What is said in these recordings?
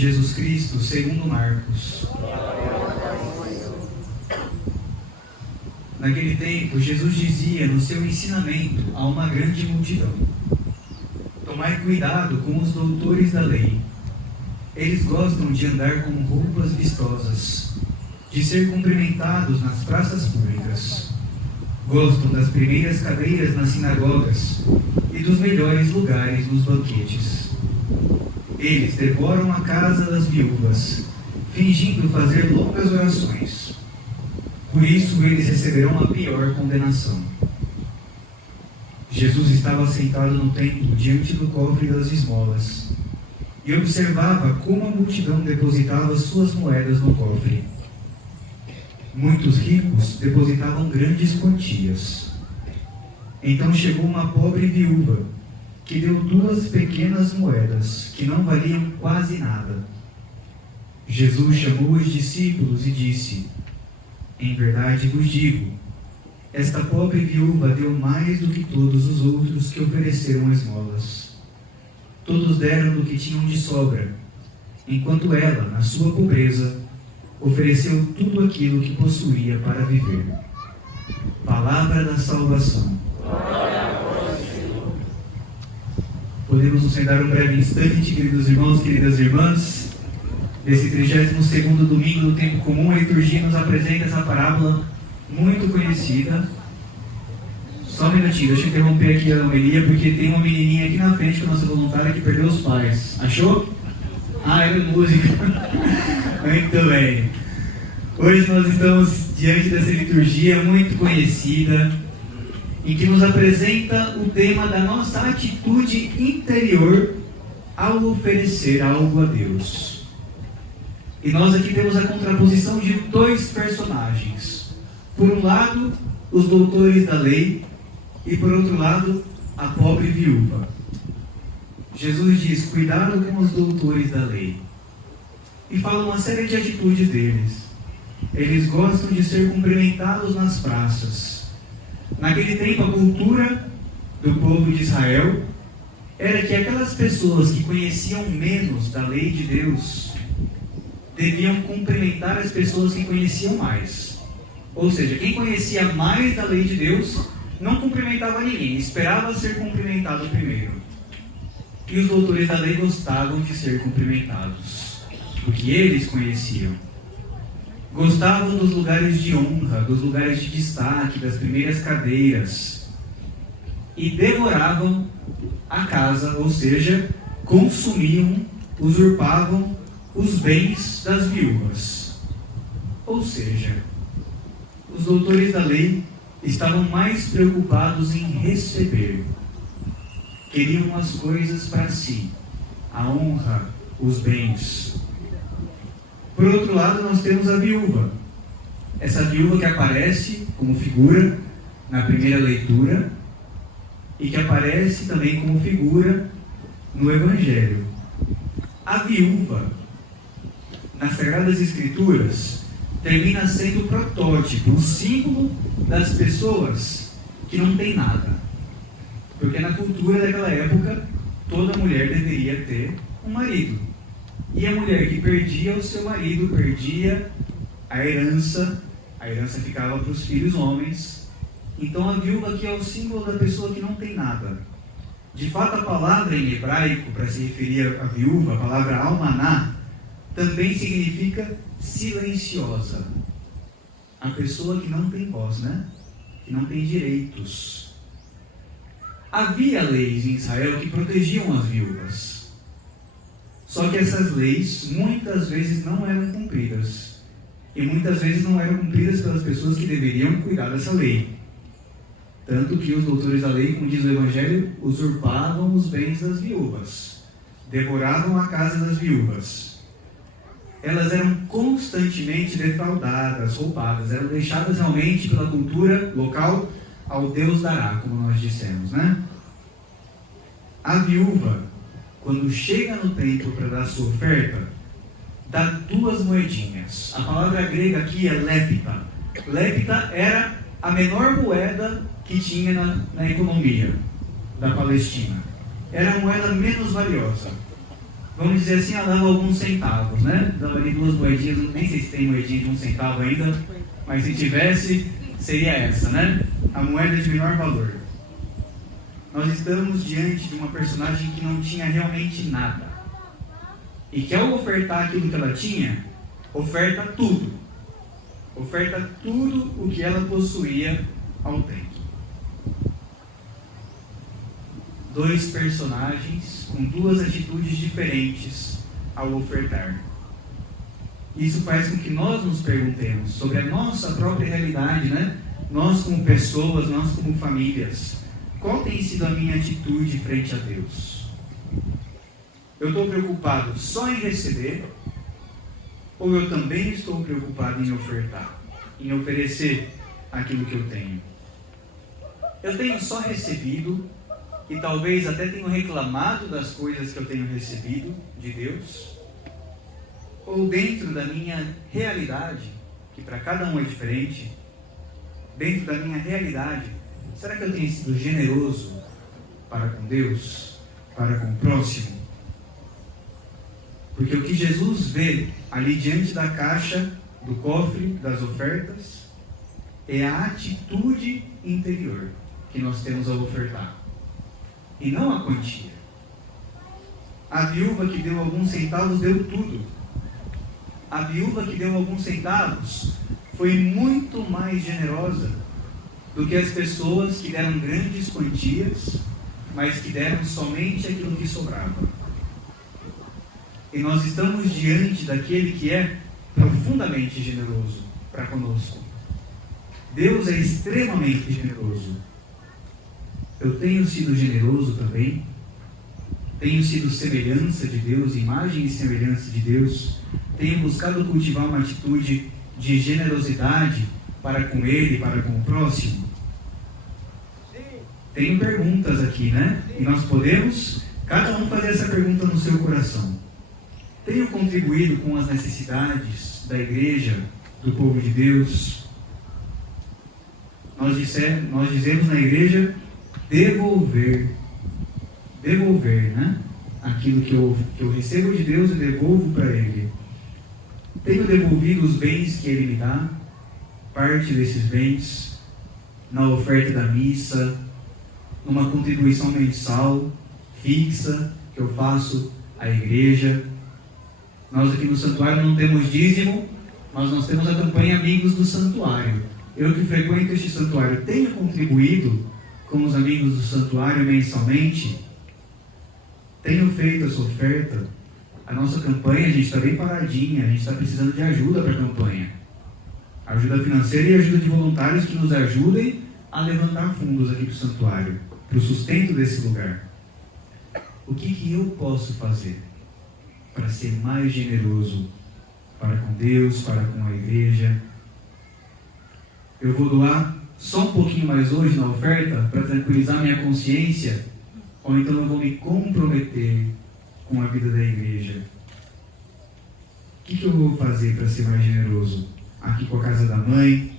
Jesus Cristo segundo Marcos. Naquele tempo, Jesus dizia no seu ensinamento a uma grande multidão: tomai cuidado com os doutores da lei. Eles gostam de andar com roupas vistosas, de ser cumprimentados nas praças públicas. Gostam das primeiras cadeiras nas sinagogas e dos melhores lugares nos banquetes. Eles devoram a casa das viúvas, fingindo fazer longas orações. Por isso eles receberão a pior condenação. Jesus estava sentado no templo diante do cofre das esmolas e observava como a multidão depositava suas moedas no cofre. Muitos ricos depositavam grandes quantias. Então chegou uma pobre viúva que deu 2 pequenas moedas que não valiam quase nada. Jesus chamou os discípulos e disse: em verdade vos digo, esta pobre viúva deu mais do que todos os outros que ofereceram esmolas. Todos deram do que tinham de sobra, enquanto ela, na sua pobreza, ofereceu tudo aquilo que possuía para viver. Palavra da salvação. Podemos nos sentar um breve instante, queridos irmãos, queridas irmãs. Nesse 32º domingo do tempo comum, a liturgia nos apresenta essa parábola muito conhecida. Só um minutinho, deixa eu interromper aqui a homilia, porque tem uma menininha aqui na frente, que é a nossa voluntária, que perdeu os pais. Achou? Ah, ela é música. Muito bem. Hoje nós estamos diante dessa liturgia muito conhecida, em que nos apresenta o tema da nossa atitude interior ao oferecer algo a Deus. E nós aqui temos a contraposição de 2 personagens. Por um lado, os doutores da lei, e por outro lado, a pobre viúva. Jesus diz: cuidado com os doutores da lei. E fala uma série de atitudes deles. Eles gostam de ser cumprimentados nas praças. Naquele tempo, a cultura do povo de Israel era que aquelas pessoas que conheciam menos da lei de Deus deviam cumprimentar as pessoas que conheciam mais. Ou seja, quem conhecia mais da lei de Deus não cumprimentava ninguém, esperava ser cumprimentado primeiro. E os doutores da lei gostavam de ser cumprimentados, porque eles conheciam. Gostavam dos lugares de honra, dos lugares de destaque, das primeiras cadeiras. E devoravam a casa, ou seja, consumiam, usurpavam os bens das viúvas. Ou seja, os doutores da lei estavam mais preocupados em receber. Queriam as coisas para si, a honra, os bens. Por outro lado, nós temos a viúva. Essa viúva que aparece como figura na primeira leitura e que aparece também como figura no Evangelho. A viúva, nas Sagradas Escrituras, termina sendo o protótipo, o símbolo das pessoas que não têm nada. Porque na cultura daquela época, toda mulher deveria ter um marido. E a mulher que perdia o seu marido, perdia a herança ficava para os filhos homens. Então a viúva aqui é o símbolo da pessoa que não tem nada. De fato, a palavra em hebraico, para se referir à viúva, a palavra almaná, também significa silenciosa. A pessoa que não tem voz, né? Que não tem direitos. Havia leis em Israel que protegiam as viúvas. Só que essas leis muitas vezes não eram cumpridas. E muitas vezes não eram cumpridas pelas pessoas que deveriam cuidar dessa lei. Tanto que os doutores da lei, como diz o Evangelho, usurpavam os bens das viúvas. Devoravam a casa das viúvas. Elas eram constantemente defraudadas, roubadas. Eram deixadas realmente pela cultura local ao Deus dará, como nós dissemos, né? A viúva, quando chega no templo para dar sua oferta, dá 2 moedinhas. A palavra grega aqui é lepta. Lepta era a menor moeda que tinha na economia da Palestina. Era a moeda menos valiosa. vamos dizer assim, ela dava alguns centavos, né? Dava ali 2 moedinhas, nem sei se tem moedinha de 1 centavo ainda, mas se tivesse, seria essa, né? A moeda de menor valor. Nós estamos diante de uma personagem que não tinha realmente nada. E que ao ofertar aquilo que ela tinha, oferta tudo. Oferta tudo o que ela possuía ao templo. 2 personagens com 2 atitudes diferentes ao ofertar. Isso faz com que nós nos perguntemos sobre a nossa própria realidade, né? Nós como pessoas, nós como famílias. Qual tem sido a minha atitude frente a Deus? Eu estou preocupado só em receber? Ou eu também estou preocupado em ofertar? Em oferecer aquilo que eu tenho? Eu tenho só recebido e talvez até tenho reclamado das coisas que eu tenho recebido de Deus? Ou dentro da minha realidade, que para cada um é diferente, dentro da minha realidade, será que eu tenho sido generoso para com Deus, para com o próximo? Porque o que Jesus vê ali diante da caixa, do cofre, das ofertas, é a atitude interior que nós temos ao ofertar. E não a quantia. A viúva que deu alguns centavos deu tudo. A viúva que deu alguns centavos foi muito mais generosa do que as pessoas que deram grandes quantias, mas que deram somente aquilo que sobrava. E nós estamos diante daquele que é profundamente generoso para conosco. Deus é extremamente generoso. Eu tenho sido generoso também. Tenho sido semelhança de Deus, imagem e semelhança de Deus. Tenho buscado cultivar uma atitude de generosidade para com Ele, para com o próximo. Tenho perguntas aqui, né? E nós podemos, cada um, fazer essa pergunta no seu coração. Tenho contribuído com as necessidades da igreja, do povo de Deus? Nós dizemos na igreja devolver, né? Aquilo que eu recebo de Deus, eu devolvo para Ele. Tenho devolvido os bens que Ele me dá, parte desses bens, na oferta da missa, numa contribuição mensal, fixa, que eu faço à igreja. Nós aqui no santuário não temos dízimo, mas nós temos a campanha Amigos do Santuário. Eu que frequento este santuário, tenho contribuído com os amigos do santuário mensalmente? Tenho feito essa oferta? A nossa campanha, a gente está bem paradinha, a gente está precisando de ajuda para a campanha. Ajuda financeira e ajuda de voluntários que nos ajudem a levantar fundos aqui para o santuário, para o sustento desse lugar. O que eu posso fazer para ser mais generoso para com Deus, para com a igreja? Eu vou doar só um pouquinho mais hoje na oferta para tranquilizar minha consciência, ou então eu vou me comprometer com a vida da igreja? O que eu vou fazer para ser mais generoso? Aqui com a casa da mãe,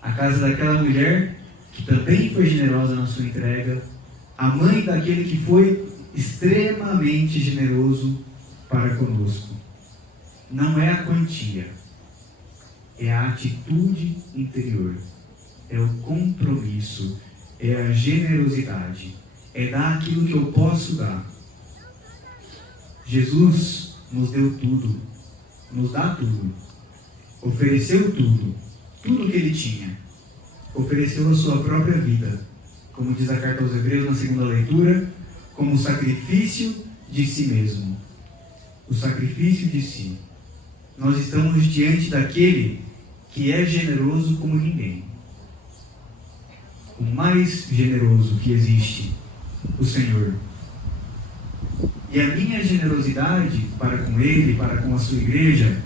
a casa daquela mulher que também foi generosa na sua entrega, a mãe daquele que foi extremamente generoso para conosco. Não é a quantia, é a atitude interior, é o compromisso, é a generosidade, é dar aquilo que eu posso dar. Jesus nos deu tudo, nos dá tudo, ofereceu tudo, tudo que Ele tinha, ofereceu a sua própria vida, como diz a carta aos Hebreus na segunda leitura, como sacrifício de si mesmo, o sacrifício de si. Nós estamos diante daquele que é generoso como ninguém, o mais generoso que existe, o Senhor. E a minha generosidade para com Ele, para com a sua igreja,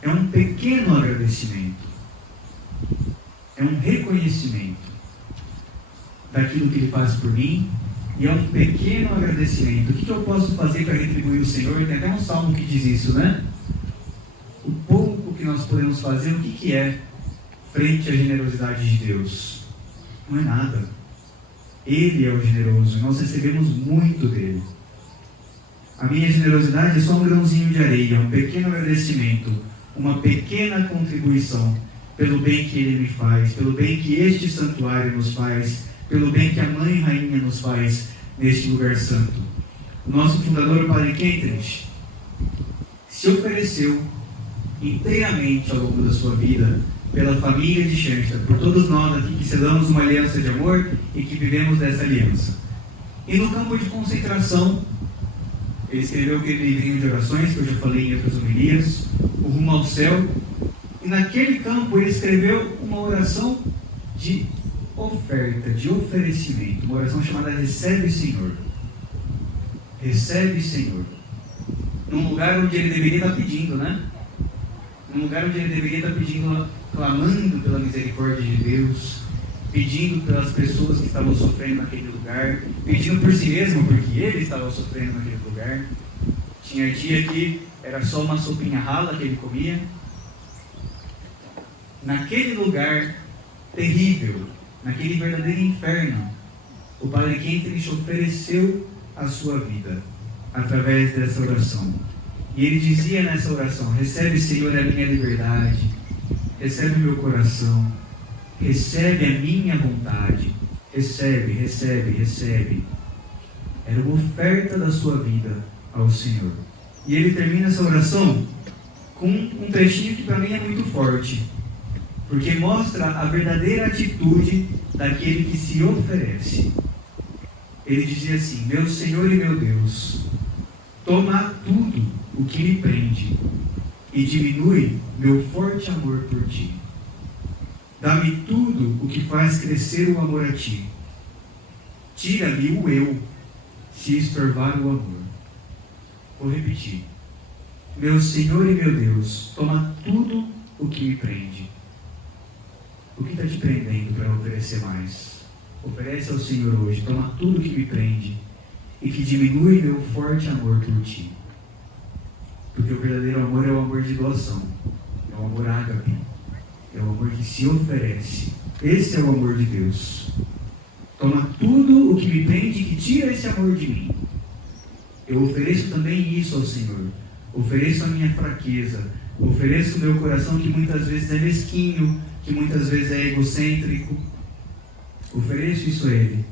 é um pequeno agradecimento, é um reconhecimento daquilo que Ele faz por mim, e é um pequeno agradecimento. O que eu posso fazer para retribuir o Senhor? Tem até um salmo que diz isso, né? O pouco que nós podemos fazer, o que é frente à generosidade de Deus? Não é nada. Ele é o generoso, nós recebemos muito dele. A minha generosidade é só um grãozinho de areia, um pequeno agradecimento, uma pequena contribuição pelo bem que Ele me faz, pelo bem que este santuário nos faz, pelo bem que a Mãe Rainha nos faz neste lugar santo. O nosso fundador, o Padre Kentridge, se ofereceu inteiramente ao longo da sua vida pela família de Schenster, por todos nós aqui que selamos uma aliança de amor e que vivemos dessa aliança. E no campo de concentração, ele escreveu aquele livrinho de orações que eu já falei em outras homilias, o Rumo ao Céu, e naquele campo ele escreveu uma oração de oferta, de oferecimento, uma oração chamada Recebe, Senhor. Recebe, Senhor. Num lugar onde ele deveria estar pedindo, né? Num lugar onde ele deveria estar pedindo, clamando pela misericórdia de Deus, pedindo pelas pessoas que estavam sofrendo naquele lugar, pedindo por si mesmo, porque ele estava sofrendo naquele lugar. Tinha dia que era só uma sopinha rala que ele comia. Naquele lugar terrível, naquele verdadeiro inferno, o Padre Kentridge ofereceu a sua vida através dessa oração. E ele dizia nessa oração: recebe, Senhor, a minha liberdade, recebe o meu coração, recebe a minha vontade, recebe, recebe, recebe. Era uma oferta da sua vida ao Senhor. E ele termina essa oração com um trechinho que para mim é muito forte, porque mostra a verdadeira atitude daquele que se oferece. Ele dizia assim: meu Senhor e meu Deus, toma tudo o que me prende e diminui meu forte amor por ti. Dá-me tudo o que faz crescer o amor a ti. Tira-me o eu, se estorvar o amor. Vou repetir. Meu Senhor e meu Deus, toma tudo o que me prende. O que está te prendendo para oferecer mais? Oferece ao Senhor hoje, toma tudo o que me prende e que diminui meu forte amor por ti. Porque o verdadeiro amor é o amor de doação, é o amor ágape, é o amor que se oferece. Esse é o amor de Deus. Toma tudo o que me prende e que tira esse amor de mim. Eu ofereço também isso ao Senhor. Ofereço a minha fraqueza, ofereço o meu coração que muitas vezes é mesquinho, que muitas vezes é egocêntrico. Ofereço isso a Ele.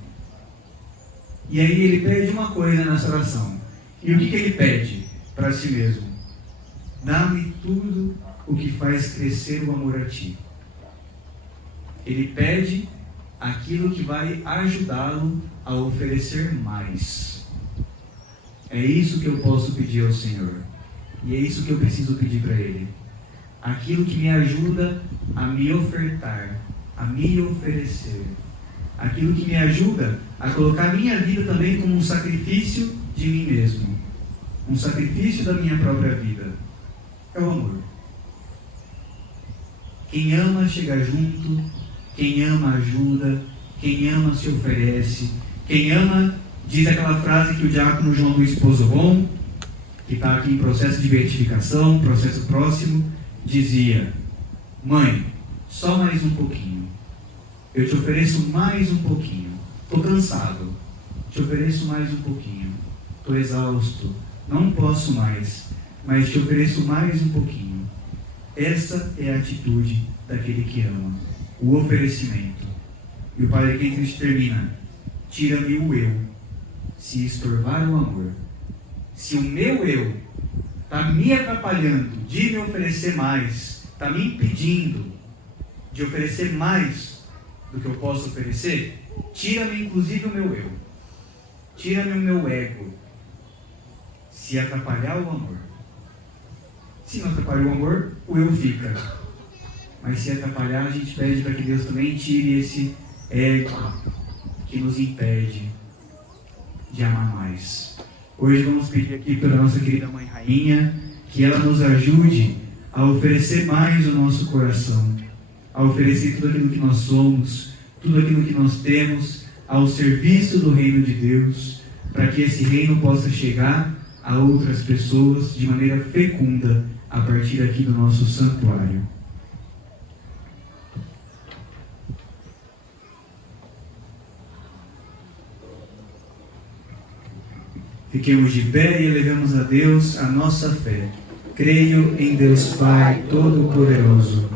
E aí ele pede uma coisa nessa oração. E o que ele pede para si mesmo? Dá-me tudo o que faz crescer o amor a ti. Ele pede aquilo que vai ajudá-lo a oferecer mais. É isso que eu posso pedir ao Senhor. E é isso que eu preciso pedir para Ele. Aquilo que me ajuda a me ofertar, a me oferecer. Aquilo que me ajuda a colocar minha vida também como um sacrifício de mim mesmo. Um sacrifício da minha própria vida. É o amor. Quem ama chega junto, quem ama ajuda, quem ama se oferece, quem ama diz aquela frase que o diácono João Luiz Pozobon, que está aqui em processo de beatificação, processo próximo, dizia: mãe, só mais um pouquinho. Eu te ofereço mais um pouquinho. Estou cansado. Te ofereço mais um pouquinho. Estou exausto. Não posso mais. Mas te ofereço mais um pouquinho. Essa é a atitude daquele que ama. O oferecimento. E o Padre Kentridge termina: tira-me o eu, se estorvar o amor. Se o meu eu está me atrapalhando de me oferecer mais, está me impedindo de oferecer mais do que eu posso oferecer, tira-me inclusive o meu eu. Tira-me o meu ego. Se atrapalhar o amor. Se não atrapalhar o amor, o eu fica. Mas se atrapalhar, a gente pede para que Deus também tire esse ego que nos impede de amar mais. Hoje vamos pedir aqui pela nossa querida Mãe Rainha que ela nos ajude a oferecer mais o nosso coração, a oferecer tudo aquilo que nós somos, tudo aquilo que nós temos ao serviço do reino de Deus, para que esse reino possa chegar a outras pessoas de maneira fecunda a partir aqui do nosso santuário. Fiquemos de pé e elevemos a Deus a nossa fé. Creio em Deus Pai Todo-Poderoso,